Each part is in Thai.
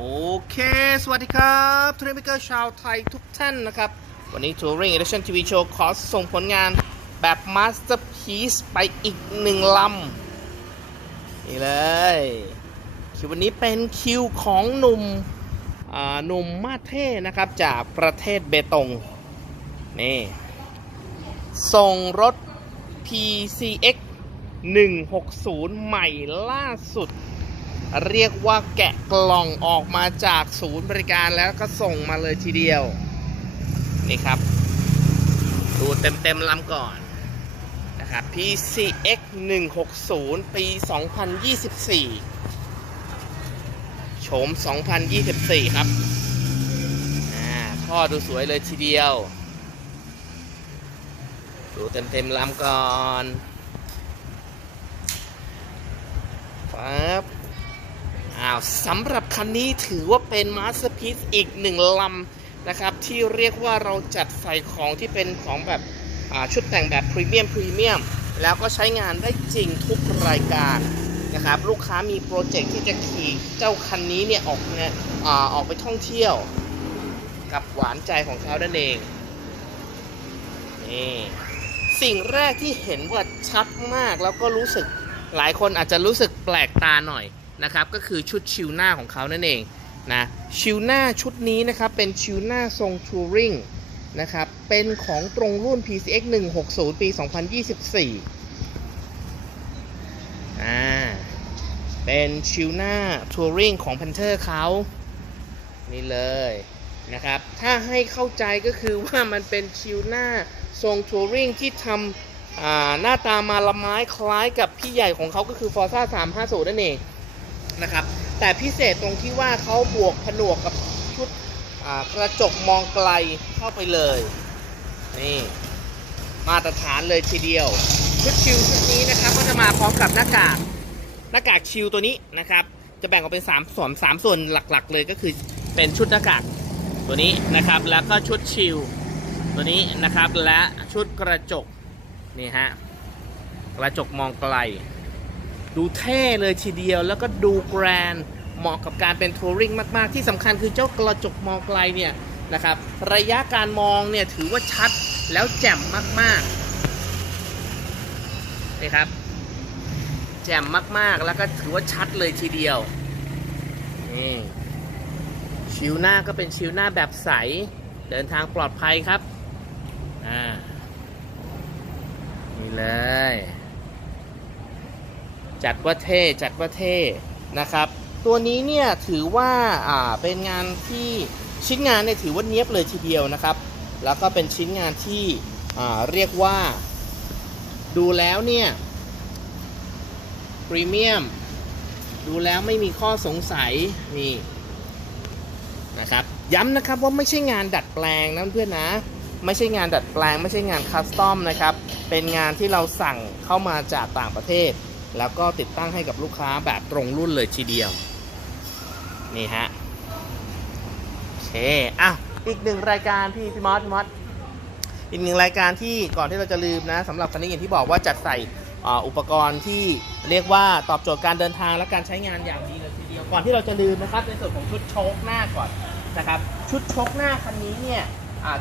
โอเค สวัสดีครับทูริมิเกอร์ชาวไทยทุกท่านนะครับ วันนี้ Touring Edition TV Show ขอส่งผลงานแบบ Masterpiece ไปอีกหนึ่งลำ นี่เลย คิววันนี้เป็นคิวของหนุ่มหนุ่มมาเท่นะครับ จากประเทศเบตง นี่ ส่งรถ PCX 160 ใหม่ล่าสุด เรียกว่าแกะกล่องออกมาจากศูนย์บริการแล้วก็ส่งมาเลยทีเดียว นี่ครับ ดูเต็มๆลำก่อนนะครับ PCX 160 ปี 2024 โฉม 2024 ครับอ่าท่อดูสวยเลยทีเดียว ดูเต็มๆลำก่อนปั๊บ อ้าวสำหรับคันนี้ถือว่าเป็นมาสเตอร์พีซอีกหนึ่งลำนะครับ ที่เรียกว่าเราจัดใส่ของที่เป็นของแบบชุดแต่งแบบพรีเมียมพรีเมียมแล้วก็ใช้งานได้จริงทุกรายการนะครับ ลูกค้ามีโปรเจกต์ที่จะขี่เจ้าคันนี้เนี่ยออกเนี่ยอาออกไปท่องเที่ยว กับหวานใจของเขานั่นเองนี่สิ่งแรกที่เห็นว่าชัดมากแล้วก็รู้สึกหลายคนอาจจะรู้สึกแปลกตาหน่อย นะครับก็คือชุดชิวหน้าของเขานั่นเองนะชิวหน้าชุดนี้นะครับเป็นชิวหน้าทรงทัวริงนะครับเป็นของตรงรุ่น PCX 160 ปี 2024อ่าเป็นชิวหน้าทัวริงของ Panther เขานี่เลยนะครับ ถ้าให้เข้าใจก็คือว่ามันเป็นชิวหน้าทรงทัวริงที่ทำหน้าตามาละไม้คล้ายกับพี่ใหญ่ของเขาก็คือ Forza 350 นั่นเอง นะครับ แต่พิเศษตรงที่ว่าเขาบวกผนวกกับชุดกระจกมองไกลเข้าไปเลย นี่มาตรฐานเลยทีเดียว ชุดชิลชุดนี้นะครับก็จะมาพร้อมกับหน้ากากหน้ากากชิลตัวนี้นะครับ จะแบ่งออกเป็น3ส่วน3ส่วนหลักๆ เลยก็คือเป็นชุดหน้ากากตัวนี้นะครับ แล้วก็ชุดชิลตัวนี้นะครับและชุดกระจกนี่ฮะกระจกมองไกล ดูเท่เลยทีเดียวแล้วก็ดูแกรนด์เหมาะกับการเป็นทัวริงมาก ๆ ที่สำคัญคือเจ้ากระจกมองไกลเนี่ยนะครับ ระยะการมองเนี่ยถือว่าชัดแล้วแจ่มมากๆนี่ครับ แจ่มมากๆแล้วก็ถือว่าชัดเลยทีเดียวนี่ชิวหน้าก็เป็นชิวหน้าแบบใส เดินทางปลอดภัยครับอ่านี่เลย จัดว่าเท่จัดว่าเท่นะครับ ตัวนี้เนี่ยถือว่าอ่าเป็นงานที่ชิ้นงานเนี่ยถือว่าเนี้ยบเลยทีเดียวนะครับ แล้วก็เป็นชิ้นงานที่อ่าเรียกว่า ดูแล้วเนี่ยพรีเมียมดูแล้วไม่มีข้อสงสัยนี่นะครับย้ำนะครับว่าไม่ใช่งานดัดแปลงนะเพื่อนนะ ไม่ใช่งานดัดแปลง ไม่ใช่งานคัสตอมนะครับ เป็นงานที่เราสั่งเข้ามาจากต่างประเทศ แล้วก็ติดตั้งให้กับลูกค้าแบบตรงรุ่นเลยทีเดียว นี่ฮะโอเคอะอีกหนึ่งรายการพี่พี่มอสพี่มอสอีกหนึ่งรายการที่ก่อนที่เราจะลืมนะสำหรับคันนี้อย่างที่บอกว่าจัดใส่อ,อุปกรณ์ที่เรียกว่าตอบโจทย์การเดินทางและการใช้งานอย่างดีเลยทีเดียวก่อนที่เราจะลืมนะครับ ในส่วนของชุดโชคหน้าก่อนนะครับชุดโชคหน้าคันนี้เนี่ย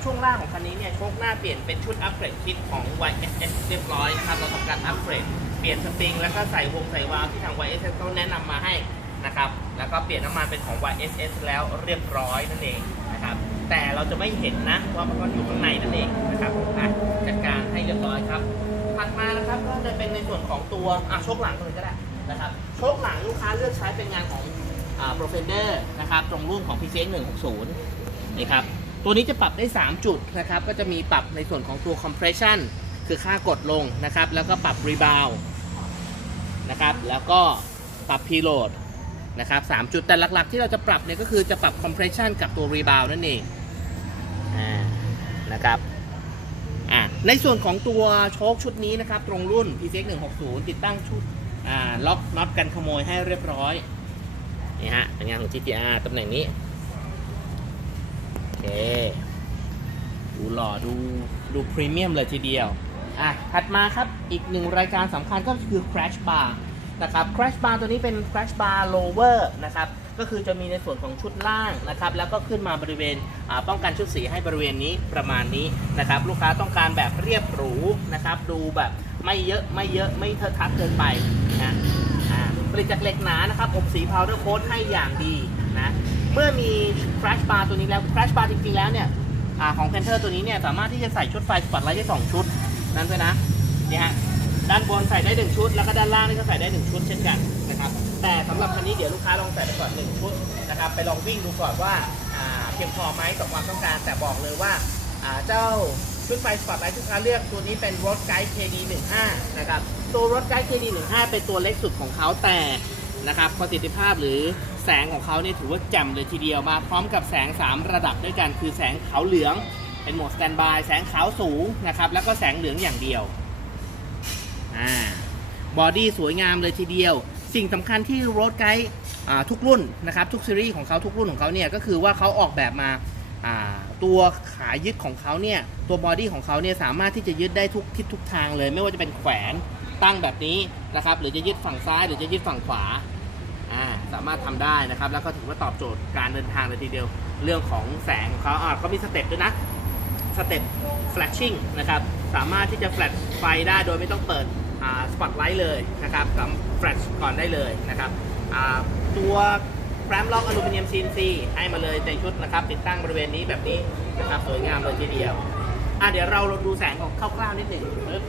ช่วงล่างของคันนี้เนี่ยโชคหน้าเปลี่ยนเป็นชุดอัปเกรดคิดของ YSS เรียบร้อยนะครับเราทำการอัปเกรด ลี่ยนสปริงแล้วก็ใส่วงใส่วาล์วที่ทาง YSS เขาแนะนำมาให้นะครับ แล้วก็เปลี่ยนน้ำมันเป็นของ YSS แล้วเรียบร้อยนั่นเองนะครับ แต่เราจะไม่เห็นนะว่ามันก็อยู่ข้างในนั่นเองนะครับอะจัดการให้เรียบร้อยครับ ถัดมานะครับก็จะเป็นในส่วนของตัวอะโชคหลังเลยก็ได้นะครับ โชคหลังลูกค้าเลือกใช้เป็นงานของอ่า Profender นะครับ ตรงรุ่นของ PCX 160นี่ครับ ตัวนี้จะปรับได้ 3 จุดนะครับ ก็จะมีปรับในส่วนของตัว compression คือค่ากดลงนะครับ แล้วก็ปรับ rebound นะครับ แล้วก็ปรับ preload นะครับสามจุดแต่หลักๆ ที่เราจะปรับเนี่ยก็คือจะปรับ compression กับตัว rebound นั่นเองอ่านะครับอ่าในส่วนของตัวโชคชุดนี้นะครับ ตรงรุ่น PCX 160 ติดตั้งชุดอ่าล็อกน็อตกันขโมยให้เรียบร้อยนี่ฮะเป็นงานของ GTR ตำแหน่งนี้โอเคดูหล่อดูดูพรีเมียมเลยทีเดียว อะถัดมาครับอีกหนึ่งรายการสำคัญก็คือ Crash Bar นะครับ Crash Bar ตัวนี้เป็น Crash Bar Lower นะครับก็คือจะมีในส่วนของชุดล่างนะครับ แล้วก็ขึ้นมาบริเวณป้องกันชุดสีให้บริเวณนี้ประมาณนี้นะครับ ลูกค้าต้องการแบบเรียบหรูนะครับ ดูแบบไม่เยอะไม่เยอะไม่เทอะทะเกินไปนะอ่าผลิตจากเหล็กหนานะครับอบสีพาวเดอร์โค้ดให้อย่างดีนะเมื่อมี Crash Bar ตัวนี้แล้ว Crash Bar จริงๆแล้วเนี่ยอของ Panther ตัวนี้เนี่ยสามารถที่จะใส่ชุดไฟสปอตไลท์ได้สองชุด นั้นด้วยนะนี่ฮะด้านบนใส่ได้หนึ่งชุด แล้วก็ด้านล่างนี่ก็ใส่ได้หนึ่งชุดเช่นกันนะครับแต่สำหรับคันนี้เดี๋ยวลูกค้าลองใส่ไปก่อนหนึ่งชุดนะครับไปลองวิ่งดูก่อนว่าเพียงพอไหมต่อความต้องการ แต่บอกเลยว่าอ่าเจ้าชุดไฟสปอตไลท์ที่ลูกค้าเลือกตัวนี้เป็นรถไกด์ KD15 นะครับตัวรถไกด์ KD15 เป็นตัวเล็กสุดของเขาแต่นะครับประสิทธิภาพหรือแสงของเขาเนี่ยถือว่าแจ่มเลยทีเดียวมาพร้อมกับแสง 3 ระดับด้วยกันคือแสงขาวเหลือง เป็นโหมดสแตนบายแสงขาวสูงนะครับ แล้วก็แสงเหลืองอย่างเดียวอ่าบอดี้สวยงามเลยทีเดียว สิ่งสำคัญที่รถไกด์ทุกรุ่นนะครับ ทุกซีรีส์ของเขาทุกรุ่นของเขาเนี่ยก็คือว่าเขาออกแบบมาอ่าตัวขายึดของเขาเนี่ยตัวบอดี้ของเขาเนี่ยสามารถที่จะยึดได้ทุกทิศทุกทางเลย ไม่ว่าจะเป็นแขวนตั้งแบบนี้นะครับ หรือจะยึดฝั่งซ้าย หรือจะยึดฝั่งขวาอ่าสามารถทำได้นะครับ แล้วก็ถือว่าตอบโจทย์การเดินทางเลยทีเดียว เรื่องของแสงของเขาอ่าก็มีสเต็ปด้วยนะ สเต็ป flashing นะครับสามารถที่จะแฟลชไฟได้โดยไม่ต้องเปิดสปอตไลท์เลยนะครับสามแฟลชก่อนได้เลยนะครับตัวแรมล็อกอลูมิเนียม CNC ให้มาเลยในชุดนะครับ ติดตั้งบริเวณนี้แบบนี้นะครับสวยงามเลยทีเดียวอะเดี๋ยวเราดูแสงของคร่าวๆนิดหนึ่งปึ๊บ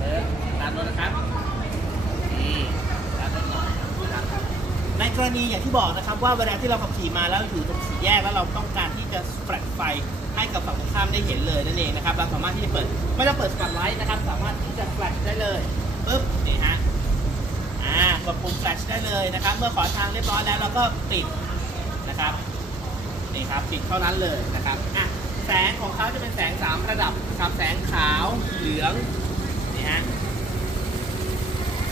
ปึ๊บตามรถนะครับนี่ตามรถหน่อยนะครับ ในกรณีอย่างที่บอกนะครับว่าเวลาที่เราขับขี่มาแล้วอยู่ตรงสี่แยกแล้วเราต้องการที่จะแฟลชไฟให้กับฝั่งตรงข้ามได้เห็นเลยนั่นเองนะครับเราสามารถที่จะเปิดไม่ต้องเปิดสปอตไลท์นะครับ สามารถที่จะแฟลชได้เลยปุ๊บนี่ฮะอ่ากดปุ่มแฟลชได้เลยนะครับ เมื่อขอทางเรียบร้อยแล้วเราก็ปิดนะครับนี่ครับปิดเท่านั้นเลยนะครับอะแสงของเขาจะเป็นแสงสามระดับครับแสงขาวเหลืองนี่ฮะ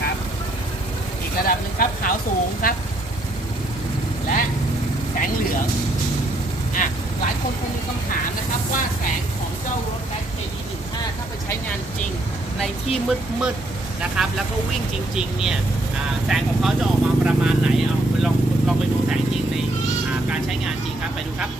ครับ อีกระดับหนึ่งครับขาวสูงครับ และแสงเหลือง อะ หลายคนคงมีคำถามนะครับว่าแสงของเจ้ารถแบ็ค KD15 ถ้าไปใช้งานจริงใน ที่มืดๆนะครับ แล้วก็วิ่งจริงๆเนี่ยแสงของเขาจะออกมาประมาณไหนเอาไปลองลองไปดูแสงจริงในการใช้งานจริงครับไปดูครับ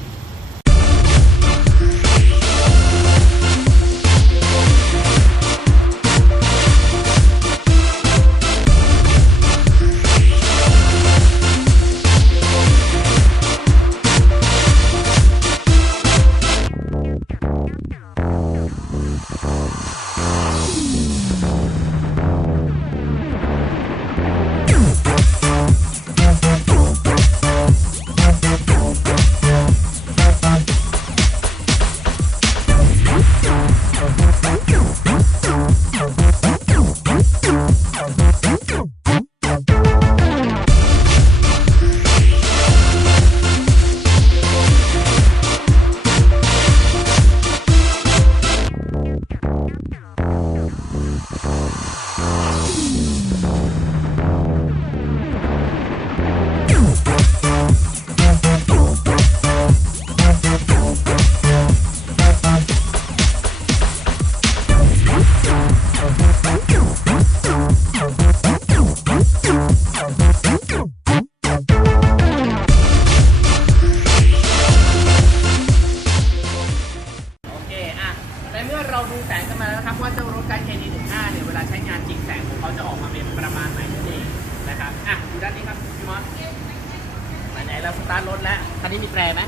เราสตาร์ทรถแล้วคันนี้มีแตรไหม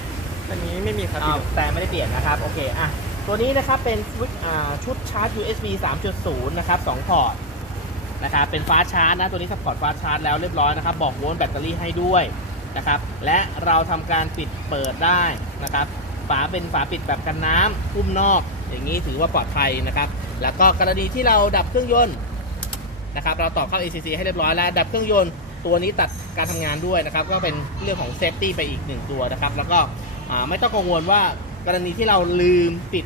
อันนี้ไม่มีครับอ้าวแต่ไม่ได้เปลี่ยนนะครับโอเคอะตัวนี้นะครับเป็นสวิตช์อ่าชุดชาร์จ USB 3.0 นะครับ2พอร์ตนะครับเป็นฟ้าชาร์จนะตัวนี้สปอร์ตฟ้าชาร์จแล้วเรียบร้อยนะครับบอกโวลต์แบตเตอรี่ให้ด้วยนะครับและเราทำการปิดเปิดได้นะครับฝาเป็นฝาปิดแบบกันน้ำหุ้มนอก อย่างนี้ถือว่าปลอดภัยนะครับแล้วก็กรณีที่เราดับเครื่องยนต์นะครับเราต่อเข้า ACC ให้เรียบร้อยแล้วดับเครื่องยนต์ ตัวนี้ตัดการทำงานด้วยนะครับ ก็เป็นเรื่องของเซฟตี้ไปอีกหนึ่งตัวนะครับ แล้วก็ไม่ต้องกังวลว่ากรณีที่เราลืมปิด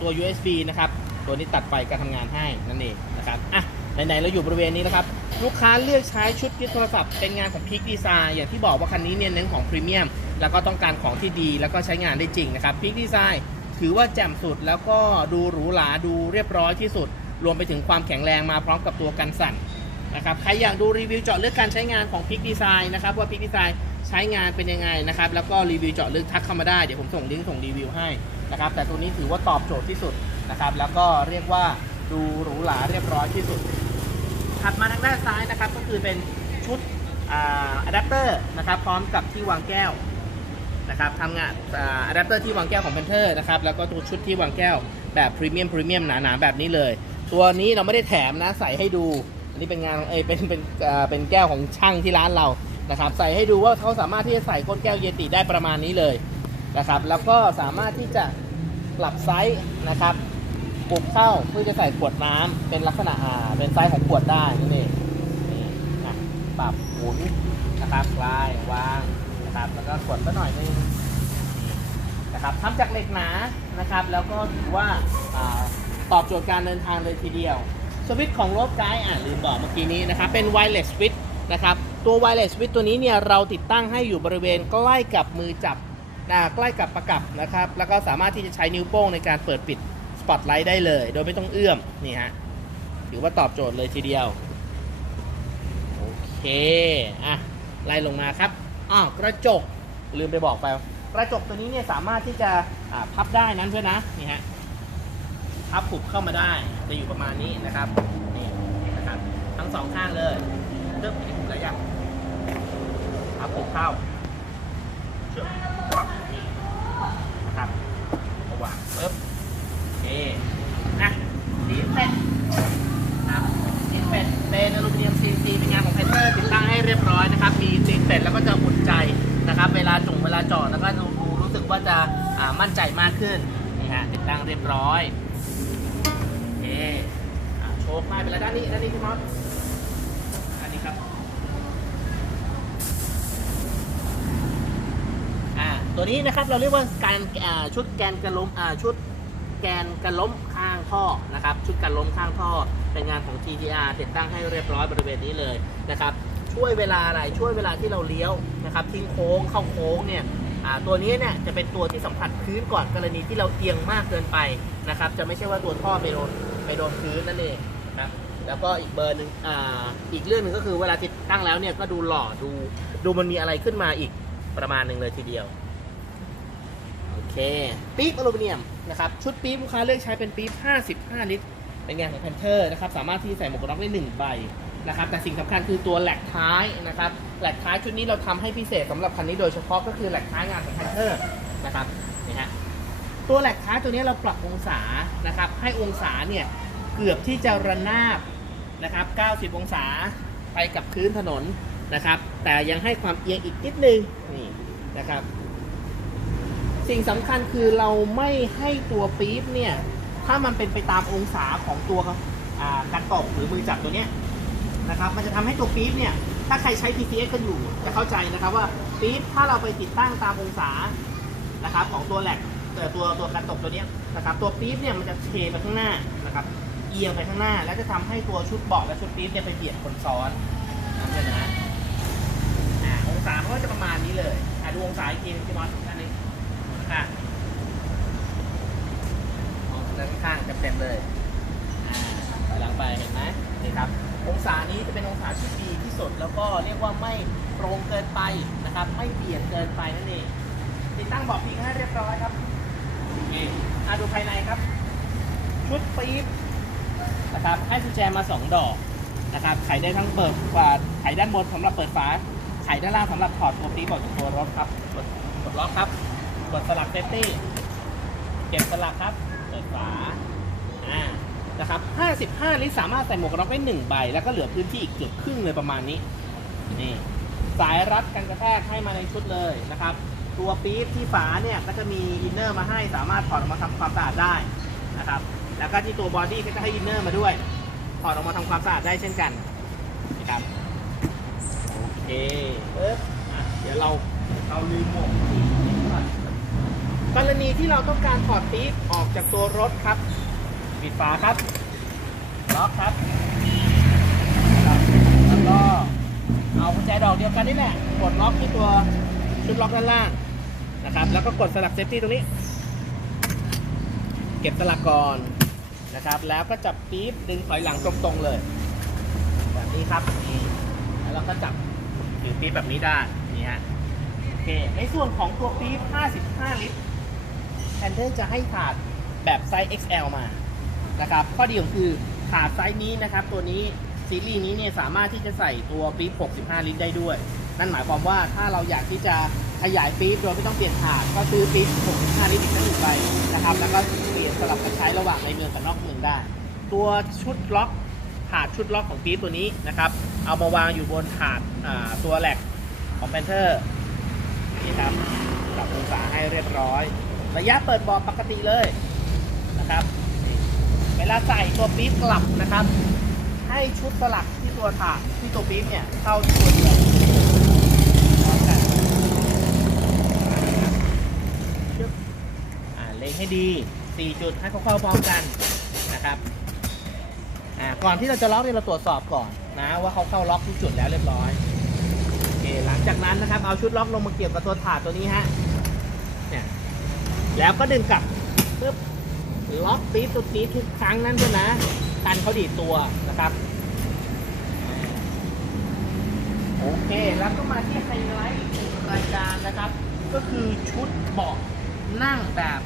ตัว USB นะครับ ตัวนี้ตัดไฟการทำงานให้นั่นเองนะครับอะไหนๆเราอยู่บริเวณนี้นะครับ ลูกค้าเลือกใช้ชุดยึดโทรศัพท์เป็นงานของ Peak Design อย่างที่บอกว่าคันนี้เนี่ยเน้นของพรีเมียมแล้วก็ต้องการของที่ดีแล้วก็ใช้งานได้จริงนะครับ Peak Design ถือว่าแจ่มสุดแล้วก็ดูหรูหราดูเรียบร้อยที่สุด รวมไปถึงความแข็งแรงมาพร้อมกับตัวกันสั่น นะครับใครอยากดูรีวิวเจาะลึกการใช้งานของพิกดีไซน์นะครับว่าพิกดีไซน์ใช้งานเป็นยังไงนะครับแล้วก็รีวิวเจาะลึกทักเข้ามาได้เดี๋ยวผมส่งลิงก์ส่งรีวิวให้นะครับแต่ตัวนี้ถือว่าตอบโจทย์ที่สุดนะครับแล้วก็เรียกว่าดูหรูหราเรียบร้อยที่สุด ถัดมาทางด้านซ้ายนะครับก็คือเป็นชุดอะแดปเตอร์นะครับพร้อมกับที่วางแก้วนะครับทำงานอะแดปเตอร์ที่วางแก้วของเพนเทอร์นะครับแล้วก็ตัวชุดที่วางแก้วแบบพรีเมียมพรีเมียมหนาๆแบบนี้เลย ตัวนี้เราไม่ได้แถมนะใส่ให้ดู อันนี้เป็นงานเอยเป็นเป็นเอ่อเป็นแก้วของช่างที่ร้านเรานะครับ ใส่ให้ดูว่าเขาสามารถที่จะใส่ก้นแก้วเยติได้ประมาณนี้เลยนะครับ แล้วก็สามารถที่จะปรับไซส์นะครับปลุกเข้าเพื่อจะใส่ขวดน้ำเป็นลักษณะอ่าเป็นไซส์ของขวดได้นั่นเองนี่นะปรับหมุนนะครับคลายวางนะครับแล้วก็กดซะหน่อยนึงนะครับทำจากเหล็กหนานะครับ แล้วก็ถือว่าอาตอบโจทย์การเดินทางเลยทีเดียว สวิตช์ของรถไกด์อ่าลืมบอกเมื่อกี้นี้นะครับเป็น wireless switch นะครับตัว wireless switch ตัวนี้เนี่ยเราติดตั้งให้อยู่บริเวณใกล้กับมือจับอ่าใกล้กับประกับนะครับแล้วก็สามารถที่จะใช้นิ้วโป้งในการเปิดปิดสปอตไลท์ได้เลย โดยไม่ต้องเอื้อมนี่ฮะถือว่าตอบโจทย์เลยทีเดียวโอเคอะไล่ลงมาครับอ้าวกระจกลืมไปบอกไปกระจกตัวนี้เนี่ยสามารถที่จะอ่าพับได้นั้นเพื่อนนะนี่ฮะ พับผุบเข้ามาได้จะอยู่ประมาณนี้นะครับนี่นะครับทั้งสองข้างเลยตึ๊บแล้วยังพับผุบเข้าเชื่อมนี่นะครับวางปึ๊บโอเคอะสีเป็ดครับสีเป็ดเป็นอลูมิเนียมซีซีเป็นงานของเพนเตอร์ติดตั้งให้เรียบร้อยนะครับมีสีเป็ดแล้วก็จะอุ่นใจนะครับ เวลาจุงเวลาจอดแล้วก็ดูรู้สึกว่าจะมั่นใจมากขึ้นนี่ฮะติดตั้งเรียบร้อย ป้ายไปแล้วด้านนี้ด้านนี้พี่มอสด้านนี้ครับอ่าตัวนี้นะครับเราเรียกว่าการชุดแกนกระล้มชุดแกนกระล้มข้างท่อนะครับ ชุดกระล้มข้างท่อ เป็นงานของ TTR ติดตั้งให้เรียบร้อยบริเวณนี้เลยนะครับ ช่วยเวลาอะไรช่วยเวลาที่เราเลี้ยวนะครับ ทิ้งโค้งเข้าโค้งเนี่ยตัวนี้เนี่ยจะเป็นตัวที่สัมผัสพื้นก่อนกรณีที่เราเอียงมากเกินไปนะครับ จะไม่ใช่ว่าตัวท่อไปโดนไปโดนพื้นนั่นเอง แล้วก็อีกเบอร์หนึ่งอ่าอีกเรื่องหนึ่งก็คือเวลาติดตั้งแล้วเนี่ยก็ดูหล่อดูดูมันมีอะไรขึ้นมาอีกประมาณหนึ่งเลยทีเดียวโอเคปี๊บอลูมิเนียมนะครับชุดปี๊บลูกค้าเลือกใช้เป็นปี๊บ55 ลิตร เป็นงานของแพนเทอร์นะครับสามารถที่ใส่หมวกกันน็อกได้1ใบนะครับแต่สิ่งสำคัญคือตัวแหลกท้ายนะครับแหลกท้ายชุดนี้เราทำให้พิเศษสำหรับคันนี้โดยเฉพาะก็คือแหลกท้ายงานของแพนเทอร์นะครับนี่ฮะตัวแหลกท้ายตัวนี้เราปรับองศานะครับให้องศาเนี่ยเกือบที่จะระนาบ นะครับ 90 องศาไปกับพื้นถนนนะครับ แต่ยังให้ความเอียงอีกนิดนึงนี่นะครับ สิ่งสำคัญคือเราไม่ให้ตัวปี๊บเนี่ย ถ้ามันเป็นไปตามองศาของตัวการตกหรือมือจับตัวเนี้ยนะครับ มันจะทำให้ตัวปี๊บเนี่ย ถ้าใครใช้ PCX กันอยู่จะเข้าใจนะครับว่าปี๊บถ้าเราไปติดตั้งตามองศานะครับของตัวแหลกเอ่ตัวตัวการตกตัวเนี้ยนะครับ ตัวปี๊บเนี่ยมันจะเทไปข้างหน้านะครับ อียงไปข้างหน้า แล้วจะทำให้ตัวชุดเบาะและชุดปี๊บเนี่ยไปเบียดคนซ้อนนั่นเลยนะอ่าองศาก็จะประมาณนี้เลยอะดูองศาอีกทีนึงพี่มอสอันนี้ค่ะเอาด้านข้างจะเต็มเลยอ่าถอยหลังไปเห็นไหมนี่ครับ องศานี้จะเป็นองศาที่ดีที่สุด แล้วก็เรียกว่าไม่ตรงเกินไปนะครับ ไม่เบียดเกินไปนั่นเองติดตั้งเบาะพิงให้เรียบร้อยครับ โอเคอ่าดูภายในครับ ชุดปี๊บ นะครับให้กุญแจมา 2 ดอกนะครับไขได้ทั้งเปิดฝาไขด้านบนสำหรับเปิดฝาไขด้านล่างสำหรับถอดตัวปีบออกจากตัวรถครับกดกดล็อกครับกดสลักเซฟตี้เก็บสลักครับเปิดฝาอ่านะครับ55ลิตรสามารถใส่หมวกกันน็อกได้1ใบ แล้วก็เหลือพื้นที่อีกเกือบครึ่งเลยประมาณนี้นี่สายรัดกันกระแทกให้มาในชุดเลยนะครับ ตัวปี๊บที่ฝาเนี่ยก็จะมีอินเนอร์มาให้สามารถถอดออกมาทำความสะอาดได้นะครับ แล้วก็ที่ตัวบอดี้ก็จะให้อินเนอร์มาด้วย ถอดออกมาทำความสะอาดได้เช่นกันนะครับ โอเคเอ๊บอะเดี๋ยวเราเราลืมหมวกอีกนิดหน่อยกรณีที่เราต้องการถอดปี๊บออกจากตัวรถครับ ปิดฝาครับ ล็อกครับครับ แล้วก็เอากุญแจดอกเดียวกันนี่แหละ กดล็อกที่ตัวชุดล็อกด้านล่างนะครับ แล้วก็กดสลักเซฟตี้ตรงนี้ เก็บสลักก่อน นะครับ แล้วก็จับปี๊บดึงถอยหลังตรงๆเลย แบบนี้ครับนี่แล้วเราก็จับถือปี๊บแบบนี้ได้นี่ฮะโอเคในส่วนของตัวปี๊บ 55 ลิตรแพนเทอร์จะให้ถาดแบบไซส์ XL มานะครับข้อดีของคือถาดไซส์นี้นะครับ ตัวนี้ซีรีส์นี้เนี่ยสามารถที่จะใส่ตัวปี๊บ 65 ลิตรได้ด้วย นั่นหมายความว่าถ้าเราอยากที่จะขยายปี๊บโดยไม่ต้องเปลี่ยนถาดก็ซื้อปี๊บ 65 ลิตรอีกสักหนึ่งไปนะครับ แล้วก็ สลับกันใช้ระหว่างในเมืองกับนอกเมืองได้ ตัวชุดล็อกถาดชุดล็อกของปี๊บตัวนี้นะครับ เอามาวางอยู่บนถาดตัวแหลกของแพนเทอร์นี่ครับปรับองศาให้เรียบร้อย ระยะเปิดบอปกติเลยนะครับ เวลาใส่ตัวปี๊บกลับนะครับ ให้ชุดสลักที่ตัวถาดที่ตัวปี๊บเนี่ยเข้าตัวเดียวพร้อมกันชึบอ่าเล็งให้ดี 4 จุดให้เขาเข้าพร้อมกันนะครับอ่าก่อนที่เราจะล็อกเนี่ยเราตรวจสอบก่อนนะว่าเขาเข้าล็อกทุกจุดแล้วเรียบร้อยโอเคหลังจากนั้นนะครับเอาชุดล็อกลงมาเกี่ยวกับตัวถาดตัวนี้ฮะเนี่ยแล้วก็ดึงกลับปึ๊บล็อกปี๊บตัวนี้ทุกครั้งนั้นด้วยนะกันเขาดีดตัวนะครับโอเคแล้วก็มาที่ไฮไลท์รายการนะครับ ก็คือชุดเบาะนั่งแบบ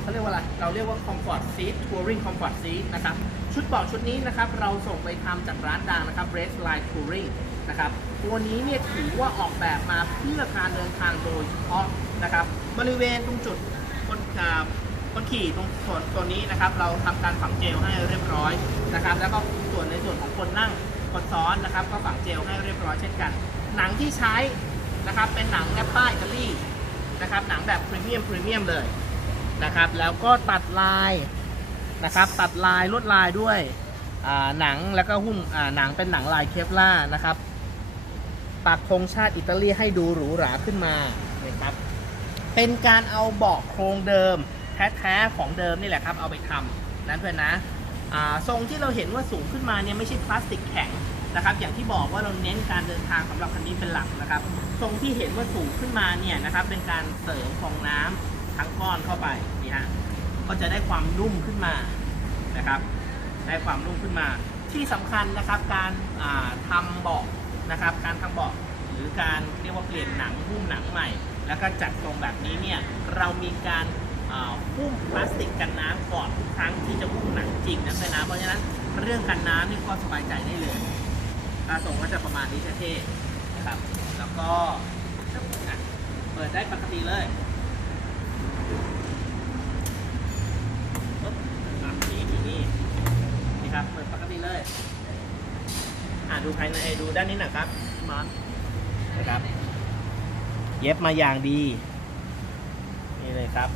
เขาเรียกว่าอะไร เราเรียกว่า Comfort Seat Touring Comfort Seat นะครับ ชุดเบาะชุดนี้นะครับ เราส่งไปทำจากร้านดังนะครับ Race Line Touring นะครับ ตัวนี้เนี่ยถือว่าออกแบบมาเพื่อการเดินทางโดยเฉพาะนะครับ บริเวณตรงจุดคนขับคนขี่ตรงส่วนตัวนี้นะครับ เราทำการฝังเจลให้เรียบร้อยนะครับ แล้วก็ส่วนในส่วนของคนนั่งคนซ้อนนะครับ ก็ฝังเจลให้เรียบร้อยเช่นกัน หนังที่ใช้นะครับเป็นหนังแนปป้าอิตาลีนะครับหนังแบบพรีเมียมพรีเมียมเลย นะครับ แล้วก็ตัดลายนะครับ ตัดลายลวดลายด้วยหนังแล้วก็หุ้มหนังเป็นหนังลายเคฟล่านะครับปักธงชาติอิตาลีให้ดูหรูหราขึ้นมานะครับ เป็นการเอาเบาะโครงเดิม แท้ๆของเดิมนี่แหละครับ เอาไปทำนะเพื่อนนะทรงที่เราเห็นว่าสูงขึ้นมาเนี่ยไม่ใช่พลาสติกแข็งนะครับ อย่างที่บอกว่าเราเน้นการเดินทางสำหรับคันนี้เป็นหลักนะครับ ทรงที่เห็นว่าสูงขึ้นมาเนี่ยนะครับ เป็นการเสริมฟองน้ำ ทั้งก้อนเข้าไปนี่ฮะก็จะได้ความนุ่มขึ้นมานะครับ ได้ความนุ่มขึ้นมา ที่สำคัญนะครับการาทำเบาะนะครับ การทำเบาะหรือการเรียกว่าเปลี่ยนหนังหุ้มหนังใหม่ แล้วก็จัดทรงแบบนี้เนี่ยเรามีการาหุ้มพลาสติกกันน้ำก่อนทุกครั้งที่จะหุ้มหนังจริงนะเพื่อนนะเพราะฉะนั้นเรื่องกันน้ำนี่ก็สบายใจได้เลยอาทรงก็จะประมาณนี้เท่ๆนะครับ แล้วก็เปิดได้ปกติเลยปึ๊บอะนี่นี่นี่นี่ครับ เปิดปกติ เลย อะดูภายในดูด้านนี้หนะครับมอนนะครับ เย็บมาอย่างดี นี่เลยครับ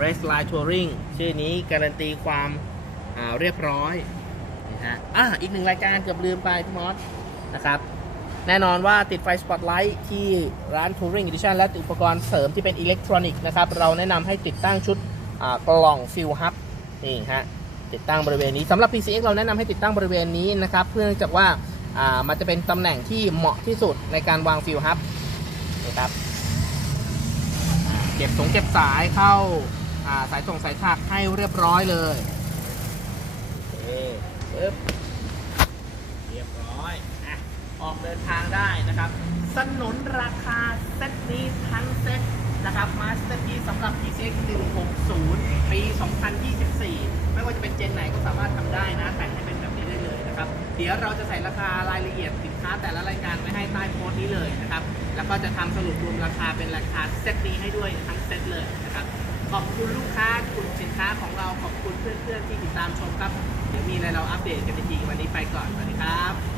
Race Line Touring ชื่อนี้การันตีความอ่าเรียบร้อยนะฮะอะอีกหนึ่งรายการเกือบลืมไปพี่มอสนะครับแน่นอนว่าติดไฟสปอตไลท์ที่ร้าน Touring Edition และอุปกรณ์เสริมที่เป็นอิเล็กทรอนิกส์นะครับ เราแนะนำให้ติดตั้งชุดกล่องฟิลฮับนี่ฮะ ติดตั้งบริเวณนี้สำหรับ PCX เราแนะนำให้ติดตั้งบริเวณนี้นะครับ เพื่อจากว่าอ่ามันจะเป็นตำแหน่งที่เหมาะที่สุดในการวางฟิลฮับนะครับเก็บสงเก็บสายเข้าอ่าสายส่งสายถักให้เรียบร้อยเลยโอเคปึ๊บเรียบร้อยอะออกเดินทางได้นะครับ สนุนราคาเซตนี้ทั้งเซตนะครับมาสเตอร์พีสำหรับ PCX 160 ปี 2024 ไม่ว่าจะเป็นเจนไหนก็สามารถทำได้นะ แต่งให้เป็นแบบนี้ได้เลยนะครับ เดี๋ยวเราจะใส่ราคารายละเอียดสินค้าแต่ละรายการไว้ให้ใต้โพสต์นี้เลยนะครับ แล้วก็จะทำสรุปรวมราคาเป็นราคาเซตนี้ให้ด้วยทั้งเซตเลยนะครับ ขอบคุณลูกค้าขอบคุณสินค้าของเราขอบคุณเพื่อนๆที่ติดตามชมครับ เดี๋ยวมีอะไรเราอัปเดตกันอีกทีวันนี้ไปก่อนสวัสดีครับ